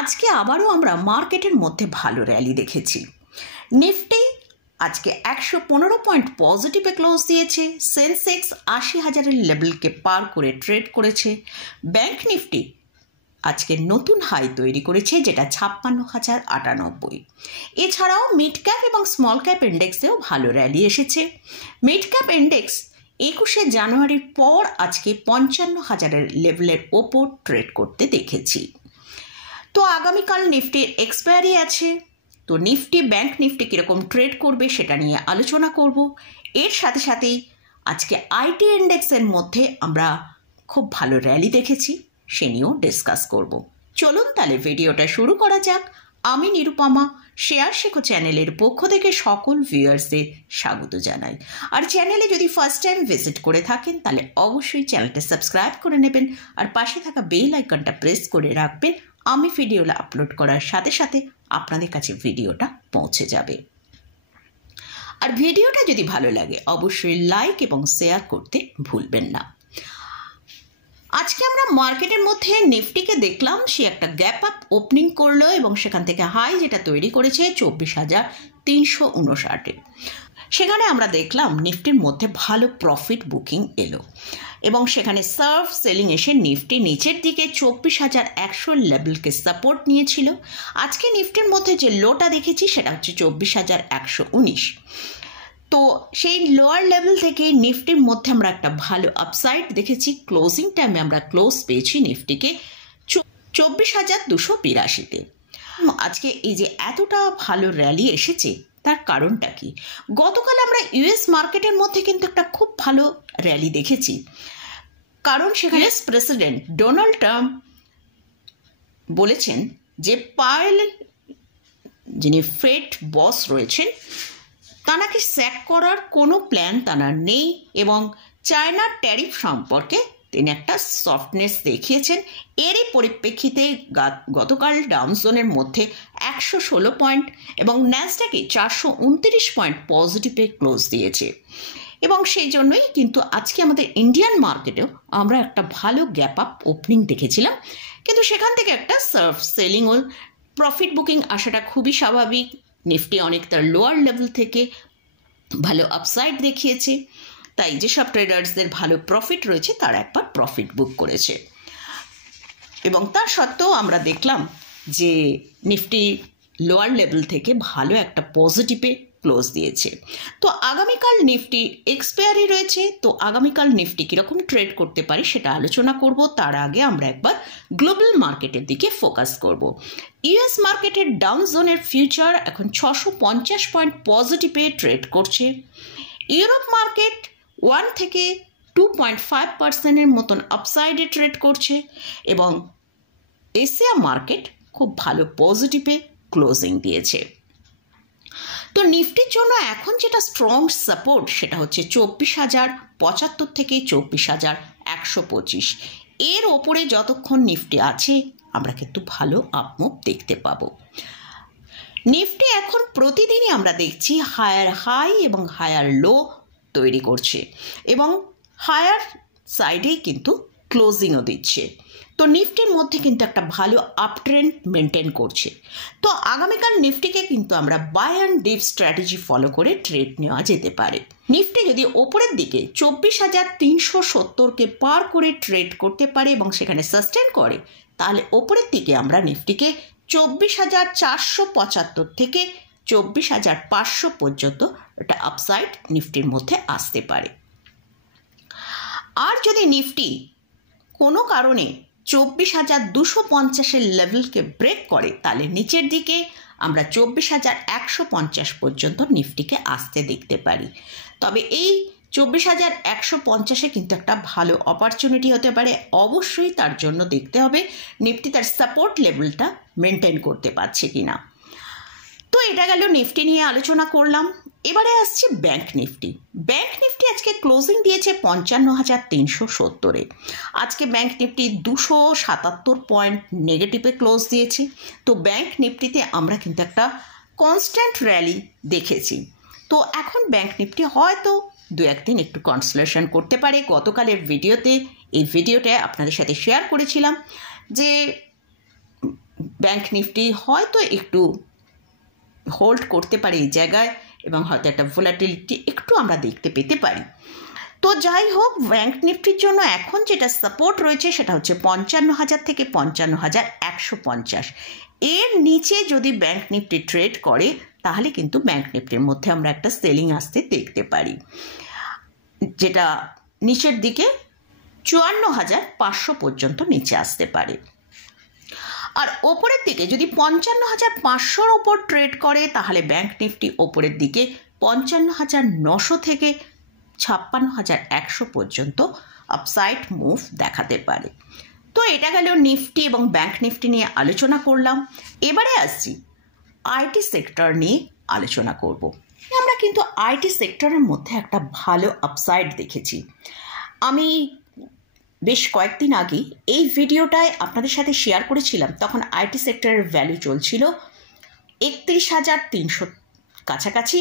আজকে আবারও আমরা মার্কেটের মধ্যে ভালো র্যালি দেখেছি। নিফটি আজকে 115 পয়েন্ট পজিটিভে ক্লোজ দিয়েছে। সেন্সেক্স 80,000-এর লেভেলকে পার করে ট্রেড করেছে। ব্যাংক নিফটি আজকে নতুন হাই তৈরি করেছে, যেটা 56,098। এছাড়াও মিড ক্যাপ এবং স্মল ক্যাপ ইন্ডেক্সেও ভালো র্যালি এসেছে। মিড ক্যাপ ইন্ডেক্স 21শে জানুয়ারির পর আজকে 55,000-এর লেভেলের ওপর ট্রেড করতে দেখেছি। তো আগামীকাল নিফটির এক্সপায়ারি আছে, তো নিফটি ব্যাংক নিফটি কীরকম ট্রেড করবে সেটা নিয়ে আলোচনা করব। এর সাথে সাথেই আজকে আইটি ইন্ডেক্সের মধ্যে আমরা খুব ভালো র্যালি দেখেছি, সে নিয়েও ডিসকাস করব। চলুন তাহলে ভিডিওটা শুরু করা যাক। আমি নিরুপমা, শেয়ার শেখো চ্যানেলের পক্ষ থেকে সকল ভিউয়ার্সদের স্বাগত জানাই। আর চ্যানেলে যদি ফার্স্ট টাইম ভিজিট করে থাকেন তাহলে অবশ্যই চ্যানেলটা সাবস্ক্রাইব করে নেবেন আর পাশে থাকা বেল আইকনটা প্রেস করে রাখবেন। আমি ভিডিও আপলোড করার সাথে সাথে আপনাদের কাছে ভিডিওটা পৌঁছে যাবে। আর ভিডিওটা যদি ভালো লাগে অবশ্যই লাইক এবং শেয়ার করতে ভুলবেন না। আজকে আমরা মার্কেটের মধ্যে নিফটিকে দেখলাম, সে একটা গ্যাপ আপ ওপেনিং করলো এবং সেখান থেকে হাই যেটা তৈরি করেছে 24,359। সেখানে আমরা দেখলাম নিফটির মধ্যে ভালো প্রফিট বুকিং এলো এবং সেখানে সার্ভ সেলিং এসে নিফটি নিচের দিকে 24,100 লেভেলকে সাপোর্ট নিয়েছিল। আজকে নিফটির মধ্যে যে লোটা দেখেছি সেটা হচ্ছে 24,119। তো সেই লোয়ার লেভেল থেকে নিফটির মধ্যে আমরা একটা ভালো আপসাইড দেখেছি। ক্লোজিং টাইমে আমরা ক্লোজ পেয়েছি নিফটিকে 24,282-তে। আজকে এই যে এতটা ভালো র্যালি এসেছে তার কারণটা কি? গতকাল আমরা ইউএস মার্কেটের মধ্যে কিন্তু একটা খুব ভালো র্যালি দেখেছি, কারণ সেখানে ইউএস প্রেসিডেন্ট ডোনাল্ড ট্রাম্প বলেছেন যে পাওয়েল, যিনি ফেড বস রয়েছেন, তাঁকে স্যাক করার কোনো প্ল্যান তাঁর নেই এবং চায়নার ট্যারিফ সম্পর্কে তিনি একটা সফটনেস দেখিয়েছেন। এরই পরিপ্রেক্ষিতে গতকাল ডাউন জোনের মধ্যে 116 পয়েন্ট এবং ন্যাসডাকে 429 পয়েন্ট পজিটিভে ক্লোজ দিয়েছে এবং সেই জন্যই কিন্তু আজকে আমাদের ইন্ডিয়ান মার্কেটেও আমরা একটা ভালো গ্যাপ আপ ওপেনিং দেখেছিলাম, কিন্তু সেখান থেকে একটা সার্ভ সেলিং ও প্রফিট বুকিং আসাটা খুবই স্বাভাবিক। নিফটি অনেক তার লোয়ার লেভেল থেকে ভালো আপসাইড দেখিয়েছে, তাই যেসব ট্রেডার্সদের ভালো প্রফিট রয়েছে তারা একবার প্রফিট বুক করেছে এবং তার সত্ত্বেও আমরা দেখলাম যে নিফটি লোয়ার লেভেল থেকে ভালো একটা পজিটিভে ক্লোজ দিয়েছে। তো আগামীকাল নিফটি এক্সপায়ারি রয়েছে, তো আগামীকাল নিফটি কীরকম ট্রেড করতে পারে সেটা আলোচনা করব। তার আগে আমরা একবার গ্লোবাল মার্কেটের দিকে ফোকাস করব। ইউএস মার্কেটের ডাউন জোনের ফিউচার এখন 650 পয়েন্ট পজিটিভে ট্রেড করছে। ইউরোপ মার্কেট 1 থেকে 2.5%-এর মতন আপসাইডে ট্রেড করছে এবং এশিয়া মার্কেট খুব ভালো পজিটিভে ক্লোজিং দিয়েছে। তো নিফটির জন্য এখন যেটা স্ট্রং সাপোর্ট সেটা হচ্ছে 24,075 থেকে 24,125। এর ওপরে যতক্ষণ নিফটি আছে আমরা কিন্তু ভালো আপমুভ দেখতে পাবো। নিফটি এখন প্রতিদিনই আমরা দেখছি হায়ার হাই এবং হায়ার লো তৈরি করছে এবং হায়ার সাইডেই কিন্তু ক্লোজিংও দিচ্ছে। তো নিফটির মধ্যে কিন্তু একটা ভালো আপ ট্রেন্ড মেনটেন করছে। তো আগামীকাল নিফটিকে কিন্তু আমরা buy and dip strategy follow করে ট্রেড নেওয়া যেতে পারে। নিফটি যদি ওপরের দিকে 24,370-কে পার করে ট্রেড করতে পারে এবং সেখানে সাস্টেন করে, তাহলে ওপরের দিকে আমরা নিফটিকে 24,475 থেকে 24,500 পর্যন্ত একটা আপসাইড নিফটির মধ্যে আসতে পারে। আর যদি নিফটি কোনো কারণে 24,250-এর লেভেলকে ব্রেক করে, তাহলে নিচের দিকে আমরা 24,150 পর্যন্ত নিফটিকে আসতে দেখতে পারি। তবে এই 24,150-এ কিন্তু একটা ভালো অপরচুনিটি হতে পারে। অবশ্যই তার জন্য দেখতে হবে নিফটি তার সাপোর্ট লেভেলটা মেনটেন করতে পারছে কিনা। তো এটা গেল নিফটি নিয়ে আলোচনা করলাম। এবারে আসছে ব্যাংক নিফটি। ব্যাংক নিফটি আজকে ক্লোজিং দিয়েছে 55,370-এ। আজকে ব্যাংক নিফটি 277 পয়েন্ট নেগেটিভে ক্লোজ দিয়েছে। তো ব্যাংক নিফটিতে আমরা কিন্তু একটা কনস্ট্যান্ট র্যালি দেখেছি। তো এখন ব্যাংক নিফটি হয়তো 2-1 দিন একটু কনসোলেশন করতে পারে। গতকালের ভিডিওতে এই ভিডিওটা আপনাদের সাথে শেয়ার করেছিলাম যে ব্যাংক নিফটি হয়তো একটু হোল্ড করতে পারে এই জায়গায় এবং হয়তো একটা ভোলাটিলিটি একটু আমরা দেখতে পেতে পারি। তো যাই হোক, ব্যাংক নিফটির জন্য এখন যেটা সাপোর্ট রয়েছে সেটা হচ্ছে 55,000 থেকে 55,150। এর নিচে যদি ব্যাংক নিফটি ট্রেড করে তাহলে কিন্তু ব্যাংক নিফটির মধ্যে আমরা একটা সেলিং আসতে দেখতে পারি, যেটা নিচের দিকে 54,500 পর্যন্ত নিচে আসতে পারে। আর ওপরের দিকে যদি 55,500-র ওপর ট্রেড করে তাহলে ব্যাংক নিফটি ওপরের দিকে 55,900 থেকে 56,100 পর্যন্ত আপসাইড মুভ দেখাতে পারে। তো এটা গেল নিফটি এবং ব্যাংক নিফটি নিয়ে আলোচনা করলাম। এবারে আসছি আইটি সেক্টর নিয়ে আলোচনা করব। আমরা কিন্তু আইটি সেক্টরের মধ্যে একটা ভালো আপসাইড দেখেছি। আমি বেশ কয়েকদিন আগে এই ভিডিওটায় আপনাদের সাথে শেয়ার করেছিলাম, তখন আইটি সেক্টরের ভ্যালু চলছিল 31,300 কাছাকাছি।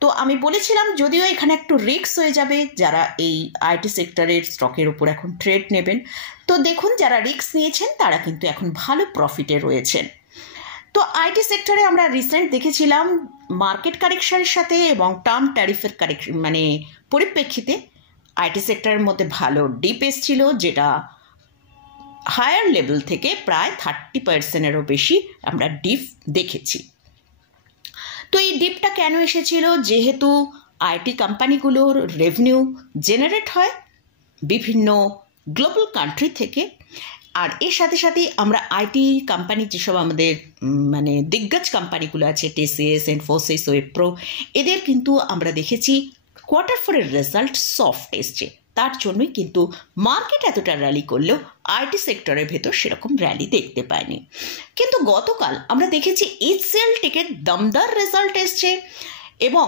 তো আমি বলেছিলাম যদিও এখানে একটু রিস্ক হয়ে যাবে যারা এই আইটি সেক্টরের স্টকের উপর এখন ট্রেড নেবেন। তো দেখুন, যারা রিস্ক নিয়েছেন তারা কিন্তু এখন ভালো প্রফিটে রয়েছেন। তো আইটি সেক্টরে আমরা রিসেন্ট দেখেছিলাম মার্কেট কারেকশনের সাথে এবং টার্ম ট্যারিফের কারেকশন পরিপ্রেক্ষিতে আইটি সেক্টরের মধ্যে ভালো ডিপ এসছিল, যেটা হায়ার লেভেল থেকে প্রায় 30%-এরও বেশি আমরা ডিপ দেখেছি। তো এই ডিপটা কেন এসেছিল? যেহেতু আইটি কোম্পানিগুলোর রেভিনিউ জেনারেট হয় বিভিন্ন গ্লোবাল কান্ট্রি থেকে, আর এর সাথে সাথে আমরা আইটি কোম্পানি যেসব আমাদের দিগ্গজ কোম্পানিগুলো আছে, টিসিএস, ইনফোসিস, উইপ্রো, এদের কিন্তু আমরা দেখেছি কোয়ার্টার ফোরের রেজাল্ট সফট এসছে। তার জন্যই কিন্তু মার্কেট এতটা র্যালি করলেও আইটি সেক্টরের ভেতর সেরকম র্যালি দেখতে পাইনি। কিন্তু গতকাল আমরা দেখেছি এইচসিএল টেকের দমদার রেজাল্ট এসছে এবং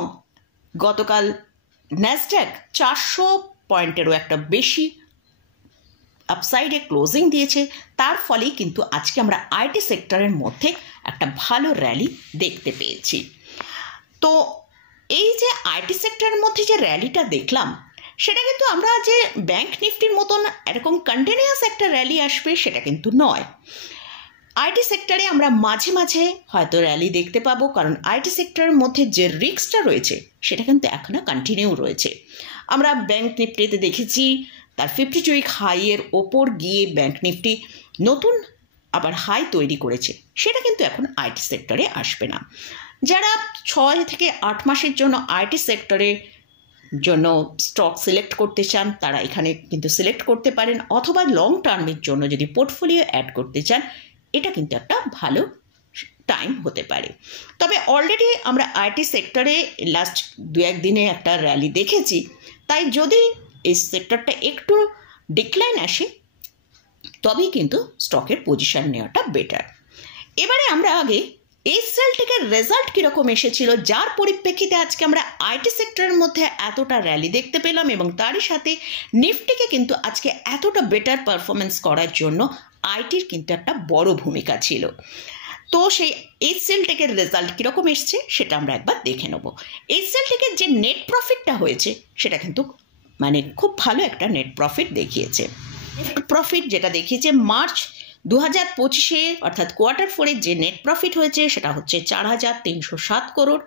গতকাল ন্যাসড্যাক 400 পয়েন্টেরও একটা বেশি আপসাইডে ক্লোজিং দিয়েছে। তার ফলেই কিন্তু আজকে আমরা আইটি সেক্টরের মধ্যে একটা ভালো র্যালি দেখতে পেয়েছি। তো এই যে আইটি সেক্টরের মধ্যে যে র্যালিটা দেখলাম, সেটা কিন্তু আমরা যে ব্যাংক নিফটির মতন এরকম কন্টিনিউয়াস একটা র্যালি আসবে সেটা কিন্তু নয়। আইটি সেক্টরে আমরা মাঝে মাঝে হয়তো র্যালি দেখতে পাবো, কারণ আইটি সেক্টরের মধ্যে যে রিস্কটা রয়েছে সেটা কিন্তু এখনও কন্টিনিউ রয়েছে। আমরা ব্যাংক নিফটিতে দেখেছি তার 52-উইক হাইয়ের ওপর গিয়ে ব্যাংক নিফটি নতুন আবার হাই তৈরি করেছে, সেটা কিন্তু এখন আইটি সেক্টরে আসবে না। যারা 6 থেকে 8 মাসের জন্য আইটি সেক্টরের জন্য স্টক সিলেক্ট করতে চান তারা এখানে কিন্তু সিলেক্ট করতে পারেন, অথবা লং টার্মের জন্য যদি পোর্টফোলিও অ্যাড করতে চান এটা কিন্তু একটা ভালো টাইম হতে পারে। তবে অলরেডি আমরা আইটি সেক্টরে লাস্ট 2-1 দিনে একটা র্যালি দেখেছি, তাই যদি এই সেক্টরটা একটু ডিক্লাইন আসে তবেই কিন্তু স্টকের পজিশন নেওয়াটা বেটার। এবারে আমরা আগে এইচসিএল টেকের রেজাল্ট কীরকম এসেছিল, যার পরিপ্রেক্ষিতে আজকে আমরা আইটি সেক্টরের মধ্যে এতটা র্যালি দেখতে পেলাম এবং তারই সাথে নিফটিকে কিন্তু আজকে এতটা বেটার পারফরমেন্স করার জন্য আইটির কিন্তু একটা বড় ভূমিকা ছিল। তো সেই এইচসিএল টেকের রেজাল্ট কীরকম এসছে সেটা আমরা একবার দেখে নেব। এইচসিএল টেকের যে নেট প্রফিটটা হয়েছে সেটা কিন্তু খুব ভালো একটা নেট প্রফিট দেখিয়েছে। নেট প্রফিট যেটা দেখিয়েছে মার্চ 2025-এ অর্থাৎ কোয়ার্টার ফোরের যে নেট প্রফিট হয়েছে সেটা হচ্ছে 4,307 করোড়,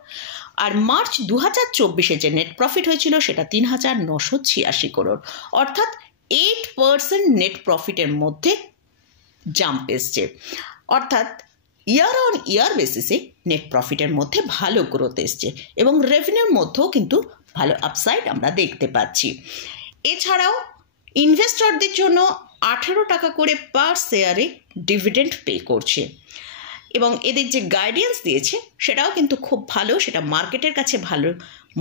আর মার্চ 2024-এ যে নেট প্রফিট হয়েছিল সেটা 3,986 করোড়, অর্থাৎ 8% নেট প্রফিটের মধ্যে জাম্প এসছে। অর্থাৎ ইয়ার অন ইয়ার বেসিসে নেট প্রফিটের মধ্যে ভালো গ্রোথ এসছে এবং রেভিনিউর মধ্যেও কিন্তু ভালো আপসাইড আমরা দেখতে পাচ্ছি। এছাড়াও ইনভেস্টরদের জন্য 18 টাকা করে পার শেয়ারে ডিভিডেন্ড পে করছে এবং এদের যে গাইডেন্স দিয়েছে সেটাও কিন্তু খুব ভালো, সেটা মার্কেটের কাছে ভালো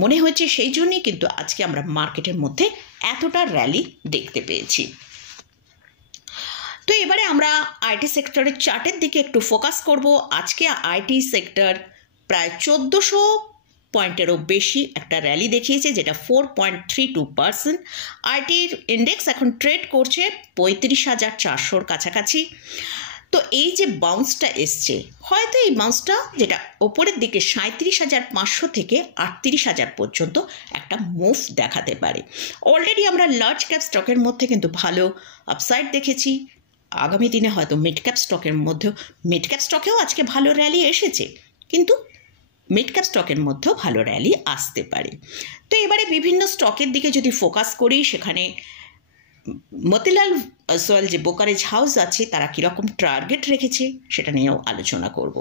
মনে হয়েছে, সেই জন্যই কিন্তু আজকে আমরা মার্কেটের মধ্যে এতটা র্যালি দেখতে পেয়েছি। তো এবারে আমরা আইটি সেক্টরের চার্টের দিকে একটু ফোকাস করব। আজকে আইটি সেক্টর প্রায় 1400 পয়েন্টেরও বেশি একটা র্যালি দেখিয়েছে, যেটা 4.32%। আইটির ইন্ডেক্স এখন ট্রেড করছে 35,400-র কাছাকাছি। তো এই যে বাউন্সটা এসছে, হয়তো এই বাউন্সটা যেটা ওপরের দিকে 37,500 থেকে 38,000 পর্যন্ত একটা মুভ দেখাতে পারে। অলরেডি আমরা লার্জ ক্যাপ স্টকের মধ্যে কিন্তু ভালো আপসাইড দেখেছি। আগামী দিনে হয়তো মিড ক্যাপ স্টকের মধ্যেও, মিড ক্যাপ স্টকেও আজকে ভালো র্যালি এসেছে, কিন্তু মিড ক্যাপ স্টকের মধ্যেও ভালো র্যালি আসতে পারে। তো এবারে বিভিন্ন স্টকের দিকে যদি ফোকাস করি, সেখানে মতিলাল ওসওয়াল যে ব্রোকারেজ হাউস আছে তারা কীরকম টার্গেট রেখেছে সেটা নিয়েও আলোচনা করব।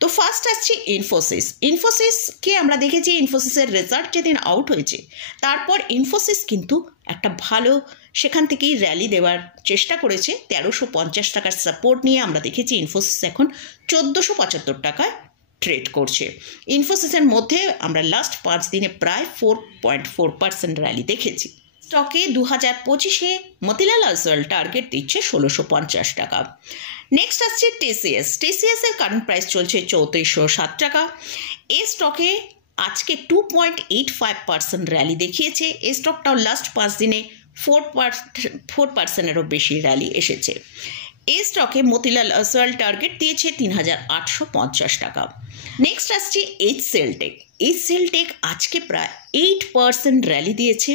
তো ফার্স্ট আসছে ইনফোসিস। ইনফোসিসকে আমরা দেখেছি, ইনফোসিসের রেজাল্ট যেদিন আউট হয়েছে তারপর ইনফোসিস কিন্তু একটা ভালো সেখান থেকেই র্যালি দেওয়ার চেষ্টা করেছে। 1350 টাকার সাপোর্ট নিয়ে আমরা দেখেছি ইনফোসিস এখন 1475 টাকায় ট্রেড করছে। ইনফোসিসের মধ্যে আমরা লাস্ট 5 দিনে প্রায় 4.4% র্যালি দেখেছি। স্টকে 2025-এ মতিলাল ওসওয়াল টার্গেট দিচ্ছে 1650 টাকা। নেক্সট আসছে টিসিএস। টিসিএসের কারেন্ট প্রাইস চলছে 3407 টাকা। এই স্টকে আজকে 2.85% র্যালি দেখিয়েছে। এই স্টকটাও লাস্ট 5 দিনে 4%-এরও বেশি র্যালি এসেছে। এই স্টকে মতিলাল ওসওয়াল টার্গেট দিয়েছে 3850 টাকা। নেক্সট আসছে এইচসিএল-টেক। এইচসিএল-টেক আজকে প্রায় 8% র্যালি দিয়েছে।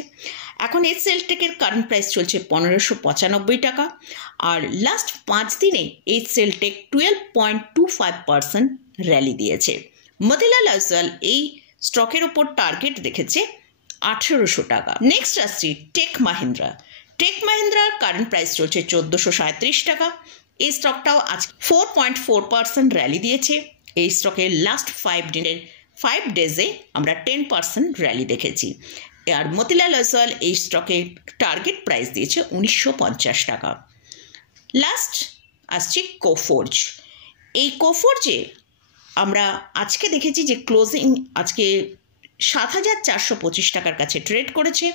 এখন এইচসিএল-টেকের কারেন্ট প্রাইস চলছে 1595 টাকা, আর লাস্ট 5 দিনে এইচসিএল-টেক 12.25% র্যালি দিয়েছে। মতিলাল ওসওয়াল এই স্টকের ওপর টার্গেট দেখেছে 1800 টাকা। নেক্সট আসছে টেক মাহিন্দ্রা। টেক মাহিন্দ্রার কারেন্ট প্রাইস চলছে 1437 টাকা। এই স্টকটাও আজ 4.4% র্যালি দিয়েছে। এই স্টকের লাস্ট 5 ডেজে আমরা 10% র্যালি দেখেছি। আর মতিলাল ওসওয়াল এই স্টকে টার্গেট প্রাইস দিয়েছে 1950 টাকা। লাস্ট আসছে কোফোর্জ। এই কোফোর্জে আমরা আজকে দেখেছি যে ক্লোজিং আজকে 7425 টাকার কাছে ট্রেড করেছে,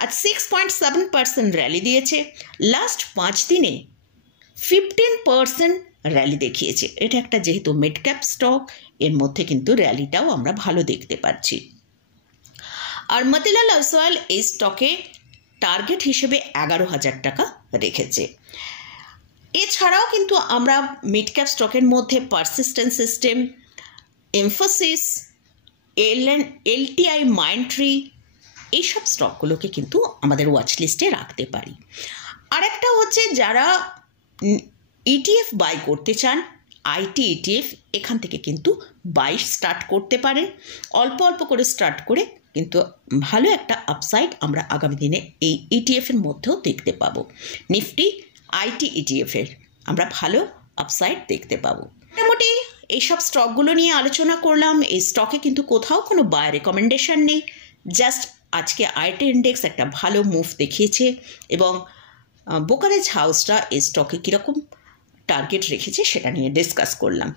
আর 6.7% র্যালি দিয়েছে। লাস্ট 5 দিনে 15% র্যালি দেখিয়েছে। এটা একটা যেহেতু মিড ক্যাপ স্টক, এর মধ্যে কিন্তু র্যালিটাও আমরা ভালো দেখতে পাচ্ছি। আর মতিলাল ওসওয়াল এই স্টকে টার্গেট হিসেবে 11,000 টাকা রেখেছে। এছাড়াও কিন্তু আমরা মিড ক্যাপ স্টকের মধ্যে পারসিস্টেন্ট সিস্টেম, ইনফোসিস, এলটিআই, মাইন্ডট্রি, এইসব স্টকগুলোকে কিন্তু আমাদের ওয়াচ লিস্টে রাখতে পারি। আর একটা হচ্ছে যারা ইটিএফ বাই করতে চান, আইটি ইটিএফ, এখান থেকে কিন্তু বাই স্টার্ট করতে পারেন। অল্প অল্প করে স্টার্ট করে কিন্তু ভালো একটা আপসাইড আমরা আগামী দিনে এই ইটিএফের মধ্যেও দেখতে পাবো। নিফটি আইটি ইটিএফের আমরা ভালো আপসাইড দেখতে পাবো। মোটামুটি এইসব স্টকগুলো নিয়ে আলোচনা করলাম। এই স্টকে কিন্তু কোথাও কোনো বাই রেকমেন্ডেশন নেই, জাস্ট আজকে আইটি ইন্ডেক্স একটা ভালো মুভ দেখিয়েছে এবং ব্রোকারেজ হাউসটা এই স্টকে কীরকম টার্গেট রেখেছে সেটা নিয়ে ডিসকাস করলাম।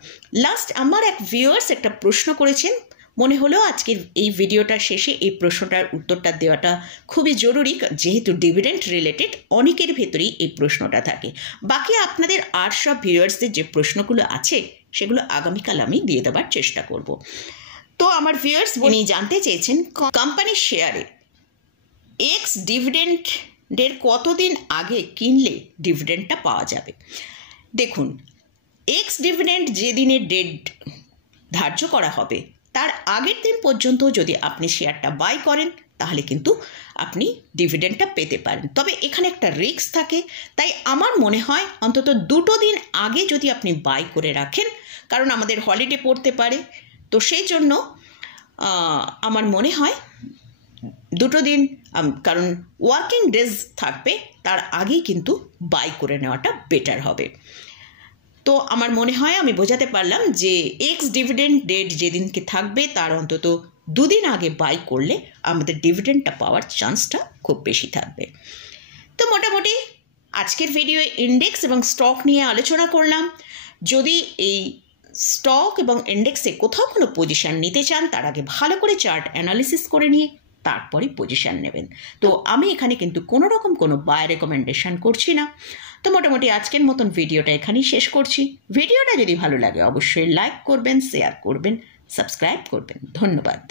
লাস্ট আমার এক ভিউয়ার্স একটা প্রশ্ন করেছেন, মনে হলো আজকের এই ভিডিওটার শেষে এই প্রশ্নটার উত্তরটা দেওয়াটা খুবই জরুরি, যেহেতু ডিভিডেন্ড রিলেটেড অনেকের ভেতরেই এই প্রশ্নটা থাকে। বাকি আপনাদের আর সব ভিউয়ার্সদের যে প্রশ্নগুলো আছে সেগুলো আগামীকাল আমি দিয়ে দেওয়ার চেষ্টা করব। তো আমার ভিউয়ার্স উনি জানতে চেয়েছেন কোম্পানির শেয়ারে এক্স ডিভিডেন্ডের কতদিন আগে কিনলে ডিভিডেন্ডটা পাওয়া যাবে। দেখুন, এক্স ডিভিডেন্ড যেদিনে ডেট ধার্য করা হবে তার আগের দিন পর্যন্ত যদি আপনি শেয়ারটা বাই করেন তাহলে কিন্তু আপনি ডিভিডেন্ডটা পেতে পারেন। তবে এখানে একটা রিস্ক থাকে, তাই আমার মনে হয় অন্তত 2 দিন আগে যদি আপনি বাই করে রাখেন, কারণ আমাদের হলিডে পড়তে পারে, তো সেই জন্য আমার মনে হয় 2 দিন, কারণ ওয়ার্কিং ডেজ থাকবে, তার আগেই কিন্তু বাই করে নেওয়াটা বেটার হবে। তো আমার মনে হয় আমি বোঝাতে পারলাম যে এক্স ডিভিডেন্ড ডেট যেদিনকে থাকবে তার অন্তত 2 দিন আগে বাই করলে আমাদের ডিভিডেন্ডটা পাওয়ার চান্সটা খুব বেশি থাকবে। তো মোটামুটি আজকের ভিডিও ইন্ডেক্স এবং স্টক নিয়ে আলোচনা করলাম। যদি এই স্টক এবং ইন্ডেক্সে কোথাও কোনো পজিশান নিতে চান তার আগে ভালো করে চার্ট অ্যানালিসিস করে নিয়ে তারপরে পজিশান নেবেন। তো আমি এখানে কিন্তু কোনো রকম কোনো বাই রেকমেন্ডেশন করছি না। তো মোটামুটি আজকের মতন ভিডিওটা এখানেই শেষ করছি। ভিডিওটা যদি ভালো লাগে অবশ্যই লাইক করবেন, শেয়ার করবেন, সাবস্ক্রাইব করবেন। ধন্যবাদ।